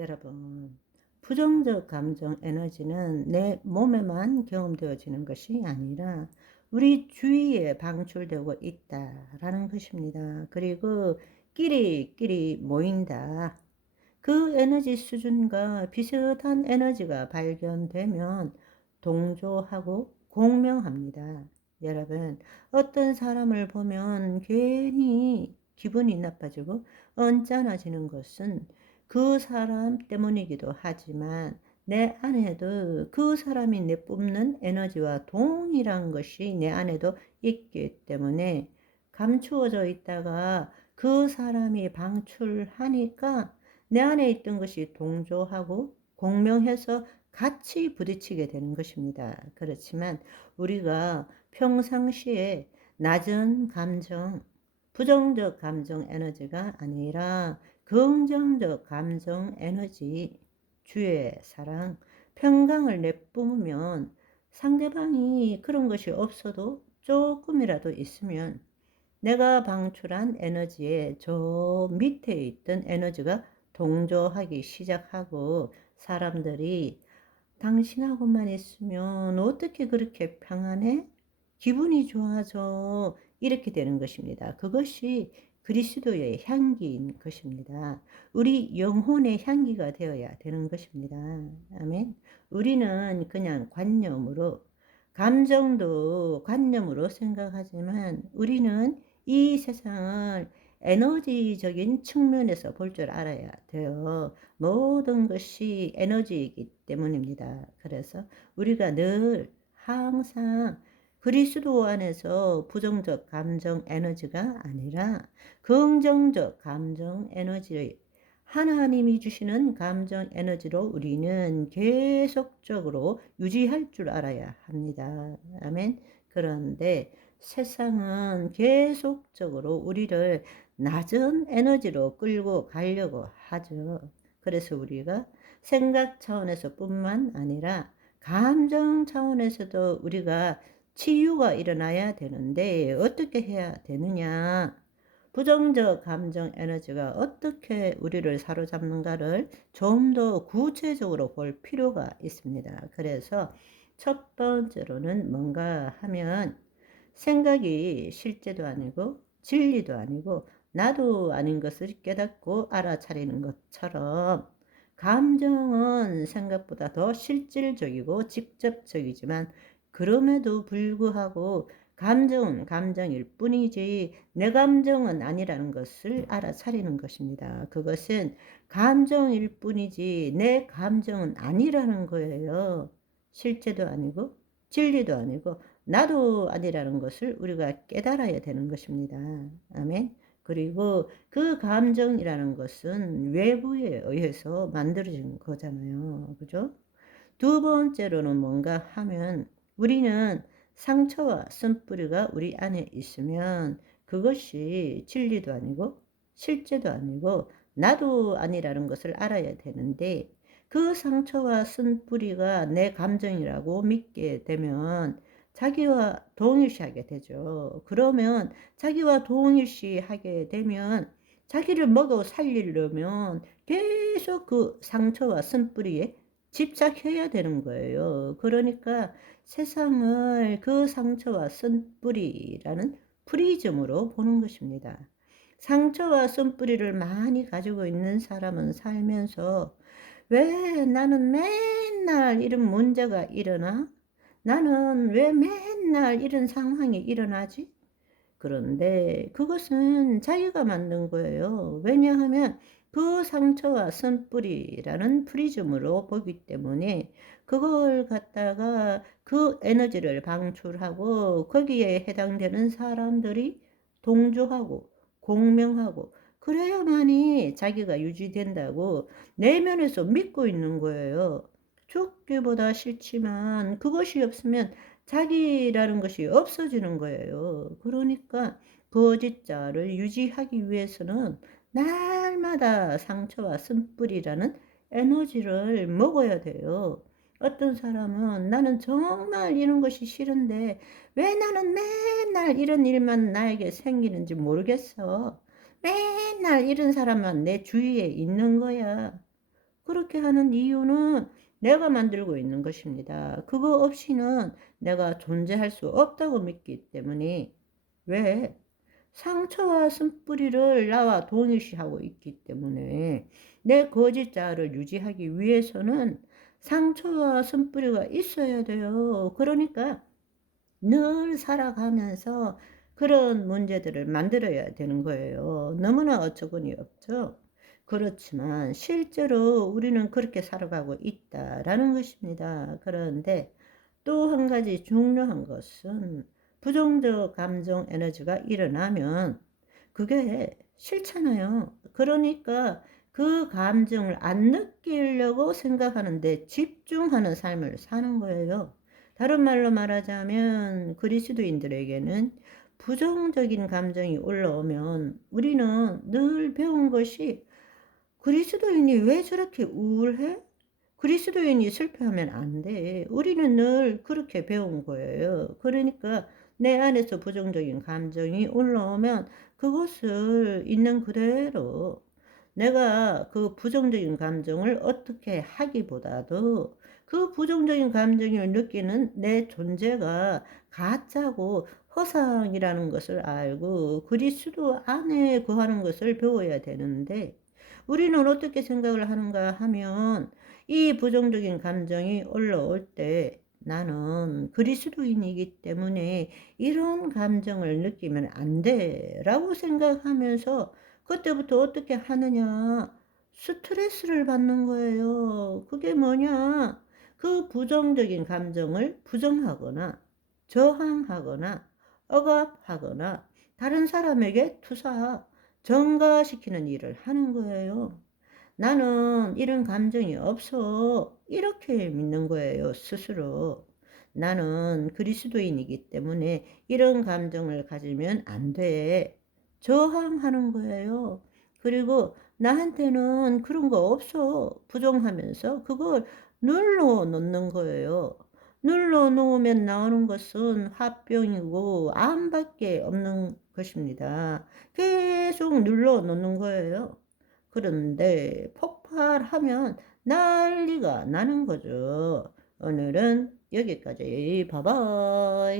여러분, 부정적 감정 에너지는 내 몸에만 경험되어지는 것이 아니라 우리 주위에 방출되고 있다라는 것입니다. 그리고 끼리끼리 모인다. 그 에너지 수준과 비슷한 에너지가 발견되면 동조하고 공명합니다. 여러분, 어떤 사람을 보면 괜히 기분이 나빠지고 언짢아지는 것은 그 사람 때문이기도 하지만 내 안에도 그 사람이 내뿜는 에너지와 동일한 것이 내 안에도 있기 때문에 감추어져 있다가 그 사람이 방출하니까 내 안에 있던 것이 동조하고 공명해서 같이 부딪히게 되는 것입니다. 그렇지만 우리가 평상시에 낮은 감정, 부정적 감정 에너지가 아니라 긍정적 감정 에너지, 주의 사랑, 평강을 내뿜으면 상대방이 그런 것이 없어도 조금이라도 있으면 내가 방출한 에너지에 저 밑에 있던 에너지가 동조하기 시작하고 사람들이 당신하고만 있으면 어떻게 그렇게 평안해? 기분이 좋아져. 이렇게 되는 것입니다. 그것이 그리스도의 향기인 것입니다. 우리 영혼의 향기가 되어야 되는 것입니다. 아멘. 우리는 그냥 관념으로, 감정도 관념으로 생각하지만 우리는 이 세상을 에너지적인 측면에서 볼 줄 알아야 돼요. 모든 것이 에너지이기 때문입니다. 그래서 우리가 늘 항상 그리스도 안에서 부정적 감정 에너지가 아니라 긍정적 감정 에너지를 하나님이 주시는 감정 에너지로 우리는 계속적으로 유지할 줄 알아야 합니다. 아멘. 그런데 세상은 계속적으로 우리를 낮은 에너지로 끌고 가려고 하죠. 그래서 우리가 생각 차원에서 뿐만 아니라 감정 차원에서도 우리가 치유가 일어나야 되는데 어떻게 해야 되느냐? 부정적 감정 에너지가 어떻게 우리를 사로잡는가를 좀 더 구체적으로 볼 필요가 있습니다. 그래서 첫 번째로는 뭔가 하면 생각이 실제도 아니고 진리도 아니고 나도 아닌 것을 깨닫고 알아차리는 것처럼 감정은 생각보다 더 실질적이고 직접적이지만 그럼에도 불구하고 감정은 감정일 뿐이지 내 감정은 아니라는 것을 알아차리는 것입니다. 그것은 감정일 뿐이지 내 감정은 아니라는 거예요. 실제도 아니고 진리도 아니고 나도 아니라는 것을 우리가 깨달아야 되는 것입니다. 아멘. 그리고 그 감정이라는 것은 외부에 의해서 만들어진 거잖아요. 그죠? 두 번째로는 뭔가 하면 우리는 상처와 쓴뿌리가 우리 안에 있으면 그것이 진리도 아니고 실제도 아니고 나도 아니라는 것을 알아야 되는데 그 상처와 쓴뿌리가 내 감정이라고 믿게 되면 자기와 동일시하게 되죠. 그러면 자기와 동일시하게 되면 자기를 먹어 살리려면 계속 그 상처와 쓴뿌리에 집착해야 되는 거예요. 그러니까 세상을 그 상처와 쓴뿌리라는 프리즘으로 보는 것입니다. 상처와 쓴뿌리를 많이 가지고 있는 사람은 살면서 왜 나는 맨날 이런 문제가 일어나? 나는 왜 맨날 이런 상황이 일어나지? 그런데 그것은 자기가 만든 거예요. 왜냐하면 그 상처와 쓴뿌리라는 프리즘으로 보기 때문에 그걸 갖다가 그 에너지를 방출하고 거기에 해당되는 사람들이 동조하고 공명하고 그래야만이 자기가 유지된다고 내면에서 믿고 있는 거예요. 죽기보다 싫지만 그것이 없으면 자기라는 것이 없어지는 거예요. 그러니까 거짓자를 유지하기 위해서는 날마다 상처와 쓴뿌리라는 에너지를 먹어야 돼요. 어떤 사람은 나는 정말 이런 것이 싫은데 왜 나는 맨날 이런 일만 나에게 생기는지 모르겠어. 맨날 이런 사람만 내 주위에 있는 거야. 그렇게 하는 이유는 내가 만들고 있는 것입니다. 그거 없이는 내가 존재할 수 없다고 믿기 때문에. 왜? 상처와 쓴뿌리를 나와 동일시하고 있기 때문에 내 거짓 자아를 유지하기 위해서는 상처와 쓴뿌리가 있어야 돼요. 그러니까 늘 살아가면서 그런 문제들을 만들어야 되는 거예요. 너무나 어처구니 없죠. 그렇지만 실제로 우리는 그렇게 살아가고 있다라는 것입니다. 그런데 또 한 가지 중요한 것은 부정적 감정 에너지가 일어나면 그게 싫잖아요. 그러니까 그 감정을 안 느끼려고 생각하는데 집중하는 삶을 사는 거예요. 다른 말로 말하자면 그리스도인들에게는 부정적인 감정이 올라오면 우리는 늘 배운 것이 그리스도인이 왜 저렇게 우울해? 그리스도인이 슬퍼하면 안 돼. 우리는 늘 그렇게 배운 거예요. 그러니까 내 안에서 부정적인 감정이 올라오면 그것을 있는 그대로 내가 그 부정적인 감정을 어떻게 하기보다도 그 부정적인 감정을 느끼는 내 존재가 가짜고 허상이라는 것을 알고 그리스도 안에 거하는 것을 배워야 되는데 우리는 어떻게 생각을 하는가 하면 이 부정적인 감정이 올라올 때 나는 그리스도인이기 때문에 이런 감정을 느끼면 안 돼 라고 생각하면서 그때부터 어떻게 하느냐? 스트레스를 받는 거예요. 그게 뭐냐? 그 부정적인 감정을 부정하거나 저항하거나 억압하거나 다른 사람에게 전가시키는 일을 하는 거예요. 나는 이런 감정이 없어. 이렇게 믿는 거예요, 스스로. 나는 그리스도인이기 때문에 이런 감정을 가지면 안 돼. 저항하는 거예요. 그리고 나한테는 그런 거 없어. 부정하면서 그걸 눌러 놓는 거예요. 눌러 놓으면 나오는 것은 화병이고 암밖에 없는 것입니다. 계속 눌러 놓는 거예요. 그런데 폭발하면 난리가 나는 거죠. 오늘은 여기까지. 바이바이.